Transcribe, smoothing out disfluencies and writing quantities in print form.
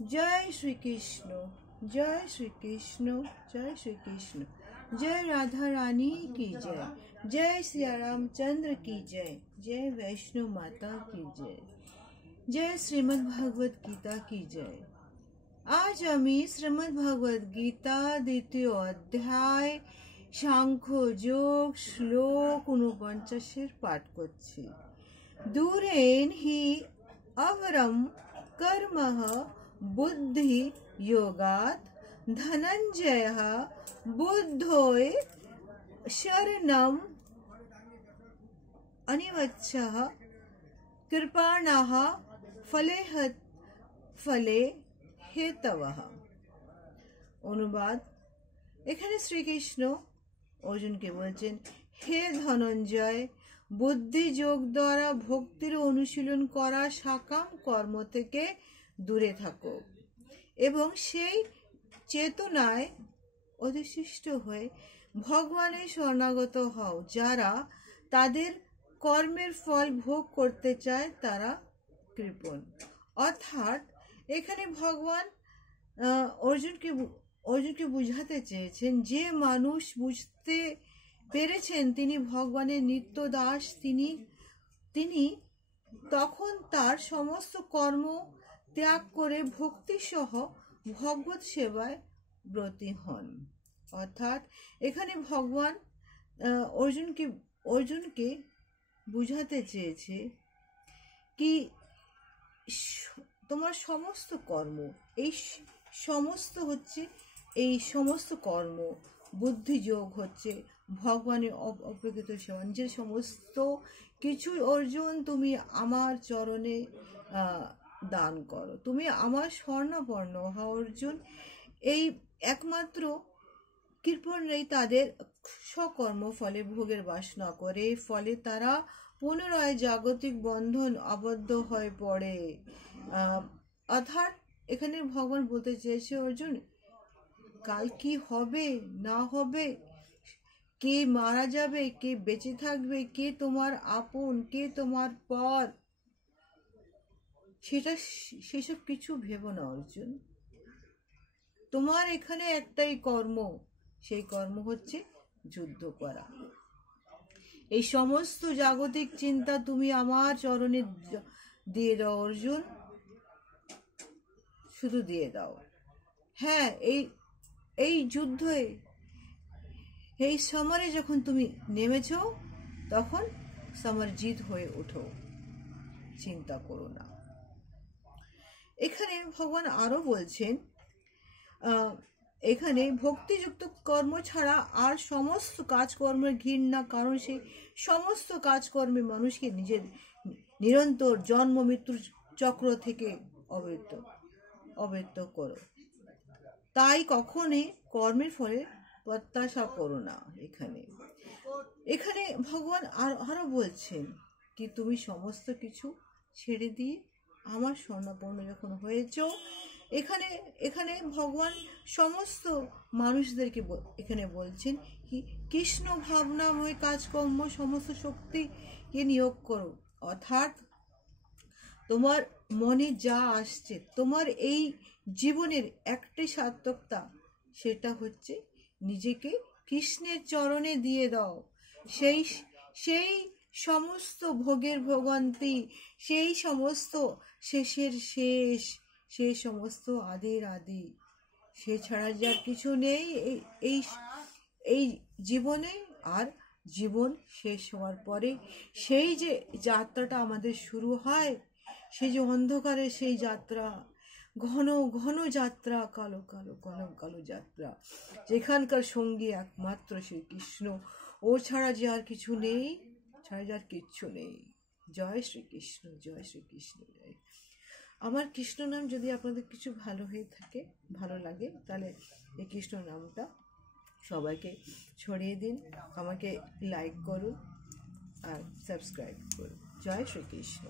जय श्री कृष्ण, जय श्री कृष्ण, जय श्री कृष्ण। जय राधा रानी की जय, जय श्री रामचंद्र की जय, जय वैष्णो माता की जय, जय श्रीमद् भागवत गीता की जय। आज আমি শ্রীমদ্ ভাগবত গীতা দ্বিতীয় অধ্যায় সাংখ্য যোগ শ্লোক 49 পাঠ করছি। দূরেন হি অবরম কর্মঃ বুদ্ধি যোগাৎ ধনঞ্জয়ঃ বুদ্ধোয় শরণম অনিবচ্ছঃ কৃপাণাঃ ফলে হেতবঃ। অনুবাদ, এখানে শ্রীকৃষ্ণ অর্জুনকে বলছেন, হে ধনঞ্জয়, বুদ্ধি যোগ দ্বারা ভক্তির অনুশীলন করা সাকাম কর্ম থেকে দূরে থাকো এবং সেই চেতনায় অধিষ্ঠিত হয়ে ভগবানের শরণাগত হও। যারা তাদের কর্মের ফল ভোগ করতে চায় তারা কৃপণ। অর্থাৎ এখানে ভগবান অর্জুনকে বুঝাতে চেয়েছেন, যে মানুষ বুঝতে পেরেছেন তিনি ভগবানের নিত্য দাস, তিনি তখন তার সমস্ত কর্ম ত্যাগ করে ভক্তি সহ ভগবত সেবায় ব্রতী হন। অর্থাৎ এখানে ভগবান অর্জুনকে বুঝাতে চেয়েছে কি তোমার সমস্ত কর্ম, এই সমস্ত কর্ম বুদ্ধিযোগ হচ্ছে ভগবানের অপ্রকৃত সেবা। যে সমস্ত কিছু অর্জুন তুমি আমার চরণে দান করো, তুমি আমার স্বর্ণাপন্ন হও অর্জুন। এই একমাত্র কৃপণরাই তাদের সকর্ম ফলে ভোগের বাসনা করে, ফলে তারা পুনরায় জাগতিক বন্ধন আবদ্ধ হয়ে পড়ে। অর্থাৎ এখানে ভগবান বলতে চেয়েছে, অর্জুন, কাল কি হবে না হবে, কে মারা যাবে, কে বেঁচে থাকবে, কে তোমার আপন, কে তোমার পর, সেসব কিছু ভেবো না অর্জুন। তোমার এখানে একটাই কর্ম, সেই কর্ম হচ্ছে যুদ্ধ করা। এই সমস্ত জাগতিক চিন্তা তুমি আমার চরণে দিয়ে দাও অর্জুন, শুধু দিয়ে দাও। হ্যাঁ, এই যুদ্ধে, এই সমরে যখন তুমি নেমেছ, তখন সমর জিত হয়ে ওঠো, চিন্তা করো না। এখানে ভগবান আরো বলছেন, এখানে ভক্তিযুক্ত কর্ম ছাড়া আর সমস্ত কাজকর্মের ঘৃণা, কারণ সেই সমস্ত কাজকর্মে মানুষকে নিজের নিরন্তর জন্ম মৃত্যুর চক্র থেকে অব্যক্ত করো। তাই কখনই কর্মের ফলে প্রত্যাশা করো না। এখানে ভগবান আরো বলছেন কি তুমি সমস্ত কিছু ছেড়ে দিয়ে আমার স্বর্ণাপন্ন যখন হয়েছ, এখানে ভগবান সমস্ত মানুষদেরকে এখানে বলছেন কি কৃষ্ণ ভাবনাময় কাজকর্ম সমস্ত শক্তিকে নিয়োগ করো। অর্থাৎ তোমার মনে যা আসছে, তোমার এই জীবনের একটাই সার্থকতা, সেটা হচ্ছে নিজেকে কৃষ্ণের চরণে দিয়ে দাও। সেই সমস্ত ভোগের ভোগান্তি, সেই সমস্ত শেষের শেষ, সেই সমস্ত আদির আদি, সে ছাড়া যার কিছু নেই এই জীবনে। আর জীবন শেষ হওয়ার পরে সেই যে যাত্রাটা আমাদের শুরু হয়, সেই যে অন্ধকারের সেই যাত্রা, ঘন ঘন যাত্রা, কালো কালো ঘন কালো যাত্রা, যেখানকার সঙ্গী একমাত্র শ্রীকৃষ্ণ, ও ছাড়া যে আর কিছু নেই, ছাড়া যার কিচ্ছু নেই। জয় শ্রীকৃষ্ণ, জয় শ্রীকৃষ্ণ, জয়। আমার কৃষ্ণ নাম যদি আপনাদের কিছু ভালো লাগে, তাহলে এই কৃষ্ণ নামটা সবাইকে ছড়িয়ে দিন, আমাকে লাইক করুন আর সাবস্ক্রাইব করুন। জয় শ্রীকৃষ্ণ।